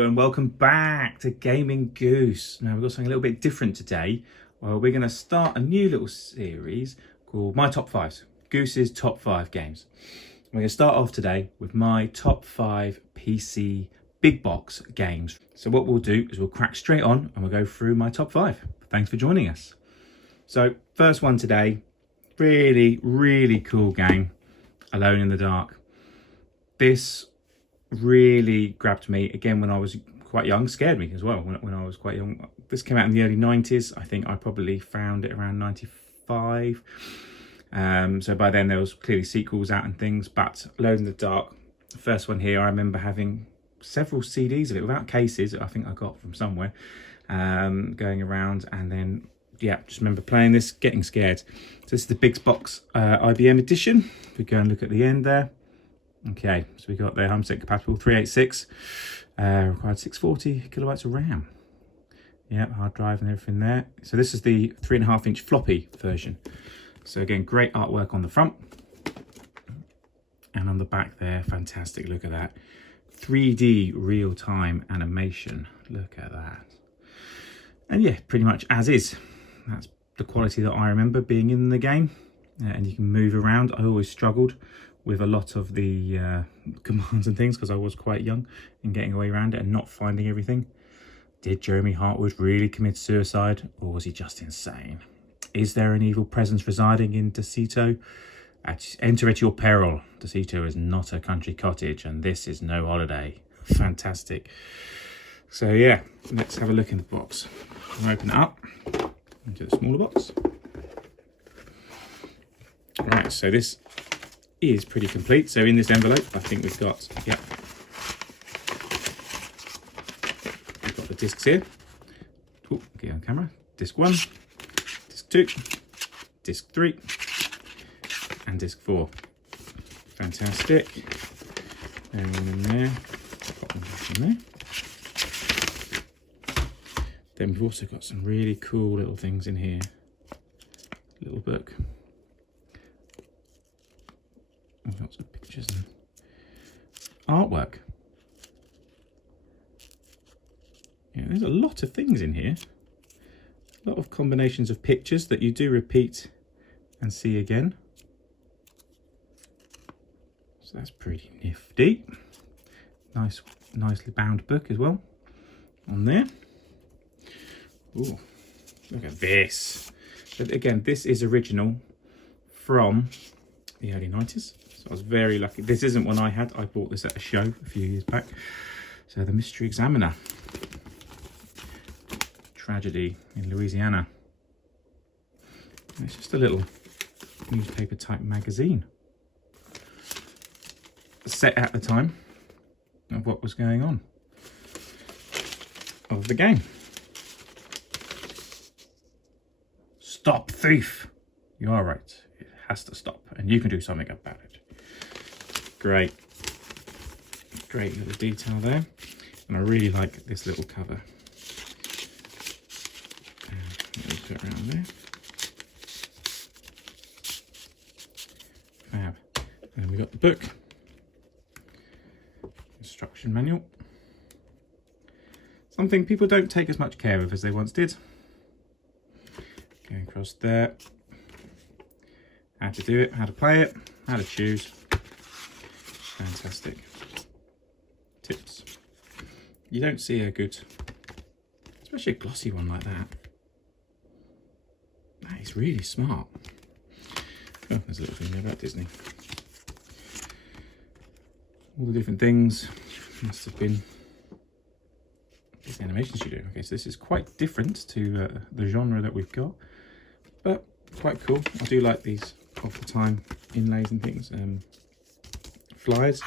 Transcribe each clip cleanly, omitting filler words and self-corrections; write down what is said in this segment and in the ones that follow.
Hello and welcome back to Gaming Goose. Now we've got something a little bit different today. Well, we're going to start a new little series called My Top 5s, Goose's Top 5 Games. We're going to start off today with my top 5 PC big box games. So what we'll do is we'll crack straight on and we'll go through my top 5. Thanks for joining us. So first one today, really cool game, Alone in the Dark. This really grabbed me again when I was quite young, scared me as well when I was quite young. This came out in the early 90s. I think I probably found it around 95. So by then there was clearly sequels out and things, but Alone in the Dark, the first one here, I remember having several CDs of it without cases. I think I got from somewhere, going around, and then just remember playing this, getting scared. So this is the big box IBM edition. If we go and look at the end there. Okay, so we got the home set compatible 386, required 640 kilobytes of RAM. Yep, hard drive and everything there. So this is the 3.5-inch floppy version. So again, great artwork on the front. And on the back there, fantastic, look at that. 3D real-time animation, look at that. And yeah, pretty much as is. That's the quality that I remember being in the game. And you can move around. I always struggled with a lot of the commands and things because I was quite young and getting away around it and not finding everything. Did Jeremy Hartwood really commit suicide, or was he just insane? Is there an evil presence residing in Decito? Enter at your peril. Decito is not a country cottage and this is no holiday. Fantastic. So yeah, let's have a look in the box. I'll open it up into the smaller box. Right, so this is pretty complete. So in this envelope, I think we've got, we've got the discs here. Oh, get on camera. Disc 1, disc 2, disc 3, and disc 4. Fantastic. There, one in there. Got one back in there. Then we've also got some really cool little things in here. Little book. Lots of pictures and artwork. Yeah, there's a lot of things in here. A lot of combinations of pictures that you do repeat and see again. So that's pretty nifty. Nicely bound book as well on there. Ooh, look at this. But again, this is original from the early 90s. So I was very lucky. This isn't one I had. I bought this at a show a few years back. So the Mystery Examiner. Tragedy in Louisiana. And it's just a little newspaper type magazine. Set at the time of what was going on of the game. Stop thief. You are right. It has to stop and you can do something about it. Great little detail there, and I really like this little cover. Put it around there. Fab. And then we got the book, instruction manual. Something people don't take as much care of as they once did. Going across there. How to do it, how to play it, how to choose. Fantastic tips. You don't see a good, especially a glossy one like that. That is really smart. Oh, there's a little thing there about Disney. All the different things must have been Disney Animation Studio. Okay, so this is quite different to the genre that we've got, but quite cool. I do like these off the time inlays and things. Flyers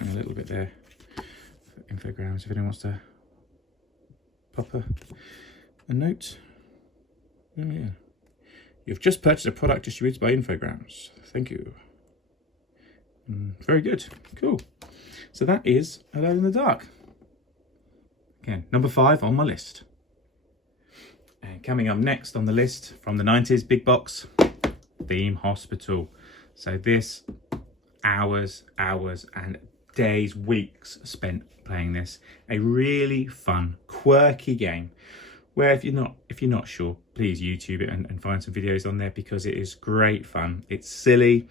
and a little bit there for infograms if anyone wants to pop a note. Oh yeah, you've just purchased a product distributed by Infogrames, thank you. Very good, cool. So that is Alone in the Dark. Again, number 5 on my list. And coming up next on the list from the 90s big box, Theme Hospital. So this, hours and days, weeks spent playing this. A really fun, quirky game where if you're not sure, please YouTube it and find some videos on there, because it is great fun. It's silly.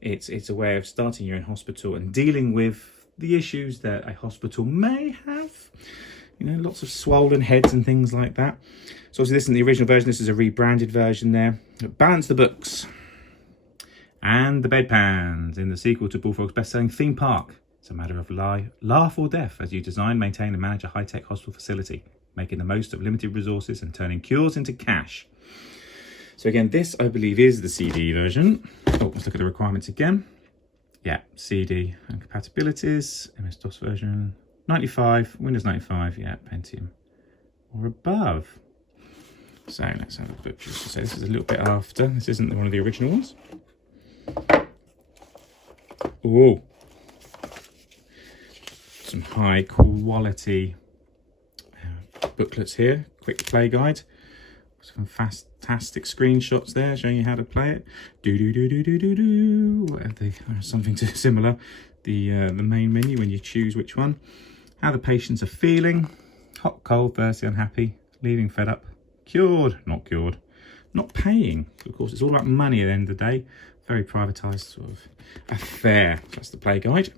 It's a way of starting your own hospital and dealing with the issues that a hospital may have. You know, lots of swollen heads and things like that. So obviously this isn't the original version, this is a rebranded version there. Balance the books and the bedpans in the sequel to Bullfrog's best-selling theme park. It's a matter of laugh or death as you design, maintain and manage a high-tech hospital facility, making the most of limited resources and turning cures into cash. So again, this I believe is the CD version. Oh, let's look at the requirements again. Yeah, CD and compatibilities, MS-DOS version, 95, Windows 95, yeah, Pentium or above. So let's have a look. So this is a little bit after. This isn't one of the original ones. Oh, some high quality booklets here. Quick play guide. Some fantastic screenshots there showing you how to play it. Something similar. The main menu when you choose which one. How the patients are feeling. Hot, cold, thirsty, unhappy, leaving, fed up, cured, not cured, not paying. Of course, it's all about money at the end of the day. Very privatised sort of affair. That's the play guide.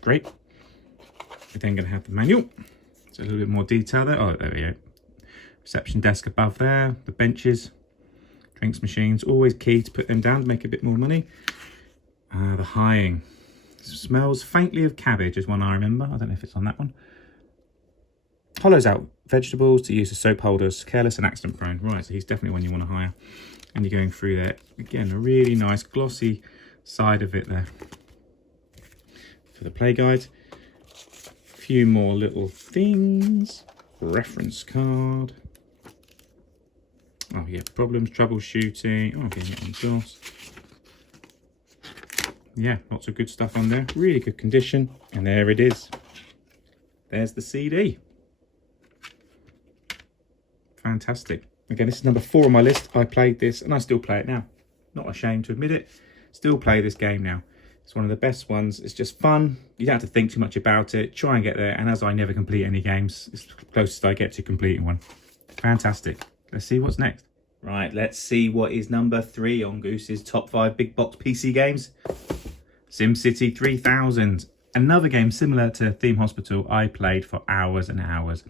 Great. We're then going to have the manual. So a little bit more detail there. Oh, there we go. Reception desk above there. The benches, drinks machines. Always key to put them down to make a bit more money. The highing. Smells faintly of cabbage is one I remember. I don't know if it's on that one. Hollows out vegetables to use as soap holders. Careless and accident prone. Right, so he's definitely one you want to hire. And you're going through there. Again, a really nice glossy side of it there. For the play guide. A few more little things. Reference card. Oh yeah, problems, troubleshooting. Oh, getting it on DOS. Yeah, lots of good stuff on there. Really good condition. And there it is. There's the CD. Fantastic. Again, this is number 4 on my list. I played this and I still play it now. Not ashamed to admit it. Still play this game now. It's one of the best ones. It's just fun. You don't have to think too much about it. Try and get there. And as I never complete any games, it's the closest I get to completing one. Fantastic. Let's see what's next. Right, let's see what is number 3 on Goose's top 5 big box PC games. SimCity 3000. Another game similar to Theme Hospital I played for hours and hours.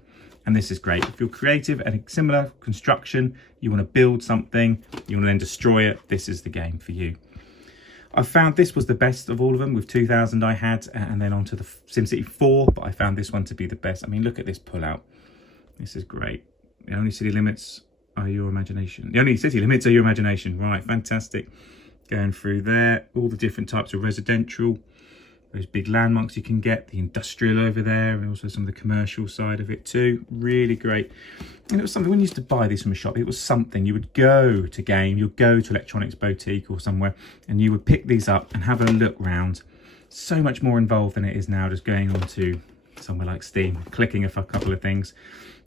And this is great. If you're creative and similar construction, you want to build something, you want to then destroy it, this is the game for you. I found this was the best of all of them. With 2000 I had, and then on to the SimCity 4, but I found this one to be the best. I mean, look at this pullout. This is great. The only city limits are your imagination. The only city limits are your imagination. Right, fantastic. Going through there, all the different types of residential, those big landmarks you can get, the industrial over there, and also some of the commercial side of it too. Really great. And it was something, when you used to buy these from a shop, it was something. You would go to Game, you'd go to Electronics Boutique or somewhere, and you would pick these up and have a look round. So much more involved than it is now, just going on to somewhere like Steam, clicking a couple of things,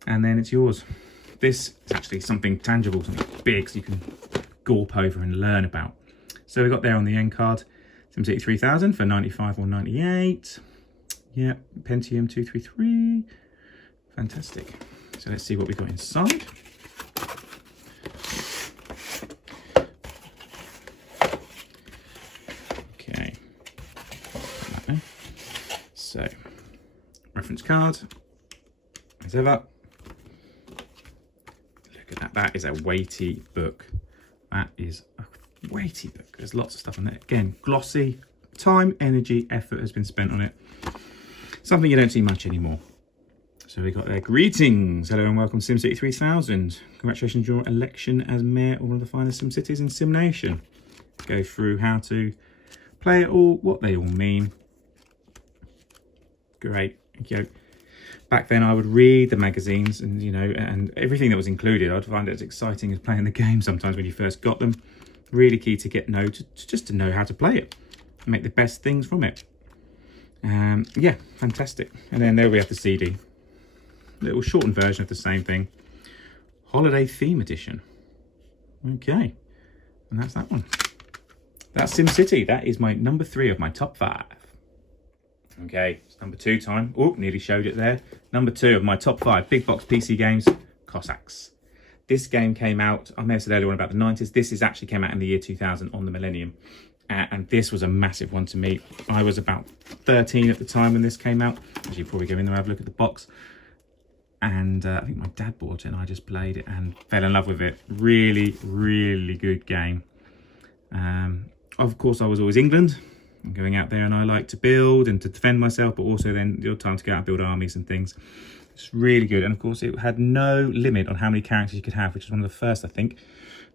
and then it's yours. This is actually something tangible, something big, so you can gawp over and learn about. So we got there on the end card, SimCity 3000 for 95 or 98. Yeah, Pentium 233. Fantastic. So let's see what we got inside. Okay. So, reference card. As ever. Look at that. That is a weighty book. That is a weighty book. There's lots of stuff on there. Again, glossy. Time, energy, effort has been spent on it. Something you don't see much anymore. So we got there. Greetings. Hello and welcome to SimCity 3000. Congratulations on your election as mayor of one of the finest SimCities in SimNation. Go through how to play it all, what they all mean. Great. Thank you. Back then I would read the magazines and, you know, and everything that was included. I'd find it as exciting as playing the game sometimes when you first got them. Really key to get just to know how to play it and make the best things from it. Yeah, fantastic. And then there we have the CD. Little shortened version of the same thing. Holiday Theme Edition. Okay. And that's that one. That's SimCity. That is my number 3 of my top 5. Okay, it's number 2 time. Oh, nearly showed it there. Number 2 of my top 5 big box PC games, Cossacks. This game came out, I may have said earlier on about the 90s. This actually came out in the year 2000 on the millennium. And this was a massive one to me. I was about 13 at the time when this came out. As you probably go in there and have a look at the box. And I think my dad bought it and I just played it and fell in love with it. Really, really good game. Of course, I was always England. Going out there and I like to build and to defend myself, but also then the odd time to go out and build armies and things. It's really good. And of course, it had no limit on how many characters you could have, which is one of the first, I think.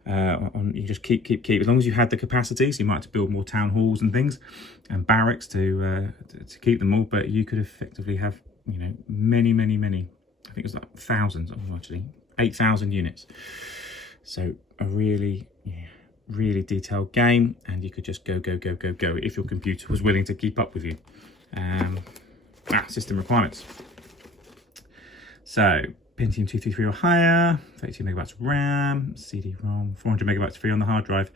You just keep. As long as you had the capacity, so you might have to build more town halls and things and barracks to keep them all. But you could effectively have, you know, many. I think it was like thousands, actually 8,000 units. So a really detailed game, and you could just go if your computer was willing to keep up with you. System requirements. So Pentium 233 or higher, 32 megabytes of RAM, CD-ROM, 400 megabytes free on the hard drive.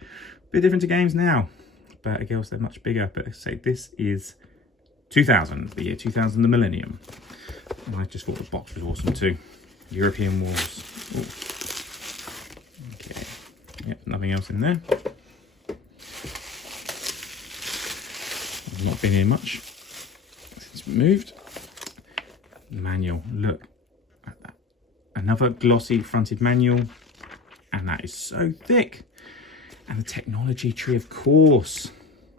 Bit different to games now, but I guess they're much bigger. But say this is 2000, the year 2000, the millennium. And I just thought the box was awesome too. European Wars. Ooh. Okay. Yep, nothing else in there. I've not been here much since we moved. Manual. Look at that. Another glossy fronted manual. And that is so thick. And the technology tree, of course.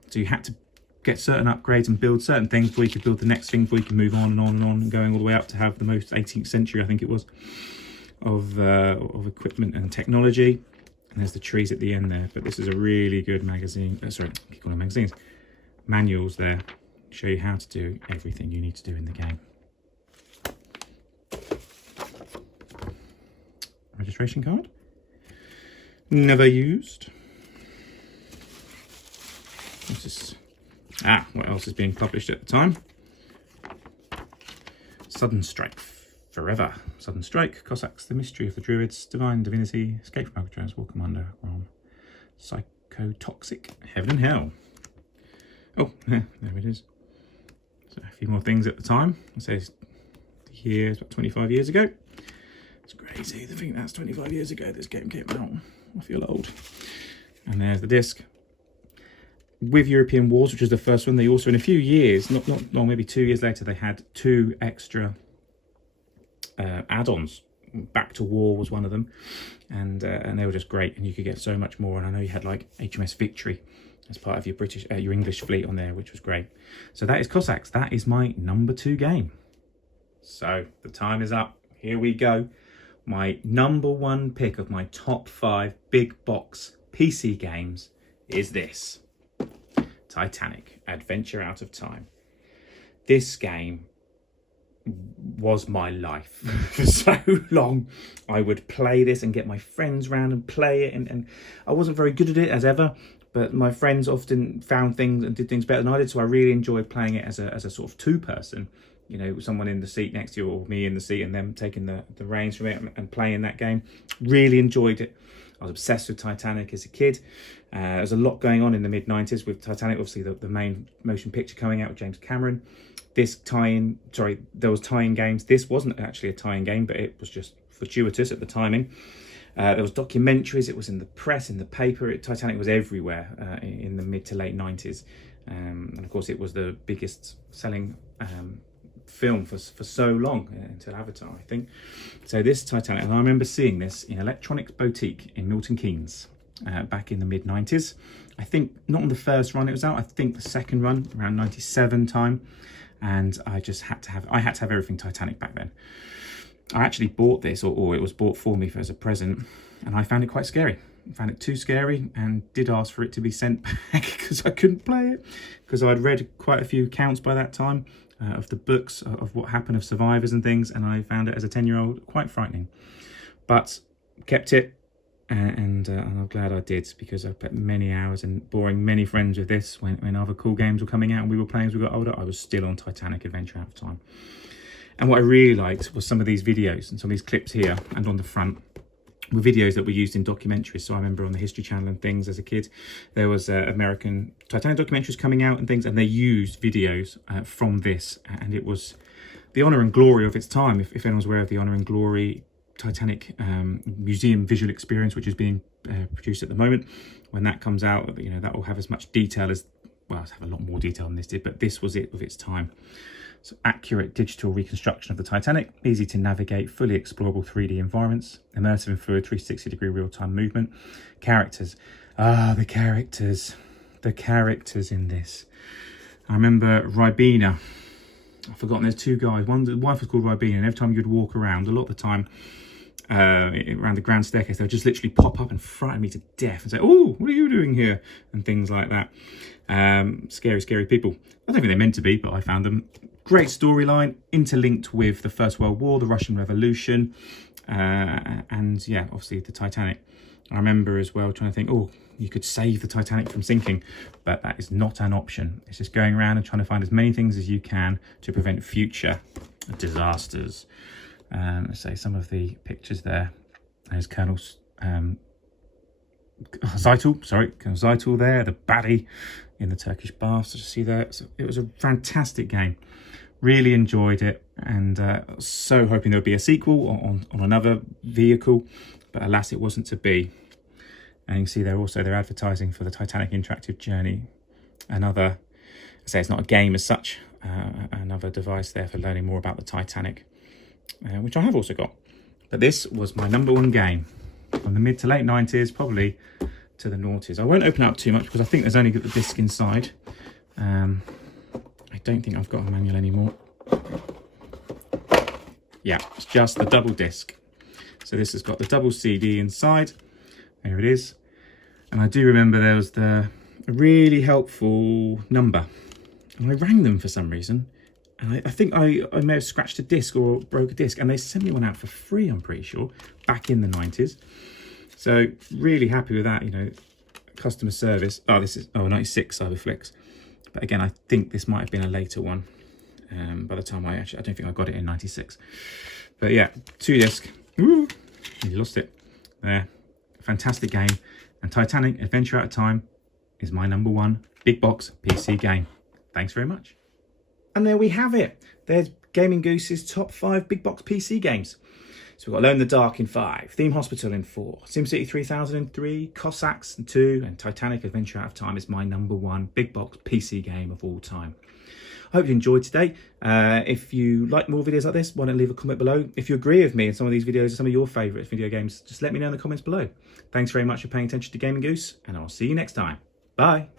So you had to get certain upgrades and build certain things before you could build the next thing, before you can move on and on and on, and going all the way up to have the most 18th century, I think it was, of equipment and technology. And there's the trees at the end there. But this is a really good magazine. Sorry, I keep calling them magazines. Manuals there. Show you how to do everything you need to do in the game. Registration card. Never used. What's this? What else is being published at the time? Sudden Strike Forever. Sudden Strike, Cossacks, The Mystery of the Druids, Divine Divinity, Escape from Alcatraz, War Commander, Rom, Psychotoxic, Heaven and Hell. Oh, yeah, there it is. So a few more things at the time. It says the year is about 25 years ago. It's crazy to think that's 25 years ago this game came out. I feel old. And there's the disc. With European Wars, which was the first one, they also, in a few years, not long, maybe 2 years later, they had 2 extra add-ons. Back to War was one of them, and they were just great, and you could get so much more. And I know you had like HMS Victory as part of your English fleet on there, which was great. So that is Cossacks. That is my number 2 game. So the time is up. Here we go. My number 1 pick of my top 5 big box PC games is this. Titanic, Adventure Out of Time. This game was my life for so long. I would play this and get my friends round and play it, and I wasn't very good at it as ever, but my friends often found things and did things better than I did, so I really enjoyed playing it as a sort of 2-person, you know, someone in the seat next to you or me in the seat and them taking the reins from it and playing that game. Really enjoyed it. I was obsessed with Titanic as a kid. There was a lot going on in the mid-90s with Titanic, obviously the main motion picture coming out with James Cameron. There was tie-in games. This wasn't actually a tie-in game, but it was just fortuitous at the timing. There was documentaries. It was in the press, in the paper. Titanic was everywhere in the mid to late 90s. And of course, it was the biggest selling film for so long, until Avatar, I think. So this Titanic, and I remember seeing this in Electronics Boutique in Milton Keynes back in the mid-90s. I think not on the first run it was out, I think the second run, around 97 time. And I just had to have everything Titanic back then. I actually bought this, or it was bought for me as a present, and I found it quite scary. I found it too scary and did ask for it to be sent back because I couldn't play it, because I'd read quite a few accounts by that time of the books of what happened, of survivors and things, and I found it as a 10-year-old quite frightening. But kept it, and I'm glad I did, because I put many hours and boring many friends with this when other cool games were coming out and we were playing as we got older. I was still on Titanic Adventure Out of Time. And what I really liked was some of these videos and some of these clips here and on the front were videos that were used in documentaries. So I remember on the History Channel and things as a kid, there was American Titanic documentaries coming out and things, and they used videos from this, and it was the honour and glory of its time. If anyone's aware of the Honour and Glory Titanic museum visual experience, which is being produced at the moment, when that comes out, you know, that will have as much detail as, well, it's have a lot more detail than this did, but this was it of its time. So accurate digital reconstruction of the Titanic, easy to navigate, fully explorable 3D environments, immersive and fluid 360-degree real-time movement, characters. The characters in this. I remember Ribena. I've forgotten, there's two guys. One, the wife was called Ribena, and every time you'd walk around, a lot of the time, around the grand staircase, they would just literally pop up and frighten me to death and say, "Oh, what are you doing here?" and things like that. Scary people. I don't think they're meant to be, but I found them. Great storyline, interlinked with the First World War, the Russian Revolution, and yeah, obviously the Titanic. I remember as well trying to think, oh, you could save the Titanic from sinking, but that is not an option. It's just going around and trying to find as many things as you can to prevent future disasters. Let's say some of the pictures there. There's Colonel Zeitel there, the baddie in the Turkish baths. So you see there, so it was a fantastic game. Really enjoyed it, and so hoping there would be a sequel on another vehicle, but alas, it wasn't to be. And you can see there also they're advertising for the Titanic Interactive Journey, another, I say it's not a game as such, another device there for learning more about the Titanic, which I have also got. But this was my #1 game from the mid to late 90s, probably to the noughties. I won't open it up too much because I think there's only got the disc inside. I don't think I've got a manual anymore. Yeah, it's just the double disc. So this has got the double CD inside. There it is. And I do remember there was a really helpful number. And I rang them for some reason. And I think I may have scratched a disc or broke a disc. And they sent me one out for free, I'm pretty sure, back in the 90s. So really happy with that, you know, customer service. Oh, this is 96 Cyberflix. But again, I think this might have been a later one. By the time I don't think I got it in 96. But yeah, 2 disc. Ooh, you lost it. There. Fantastic game. And Titanic Adventure Out of Time is my #1 big box PC game. Thanks very much. And there we have it. There's Gaming Goose's top 5 big box PC games. So we've got Alone in the Dark in 5, Theme Hospital in 4, SimCity 3000 in 3, Cossacks in 2, and Titanic Adventure Out of Time is my #1 big box PC game of all time. I hope you enjoyed today. If you like more videos like this, why don't leave a comment below. If you agree with me in some of these videos or some of your favourite video games, just let me know in the comments below. Thanks very much for paying attention to Gaming Goose, and I'll see you next time. Bye.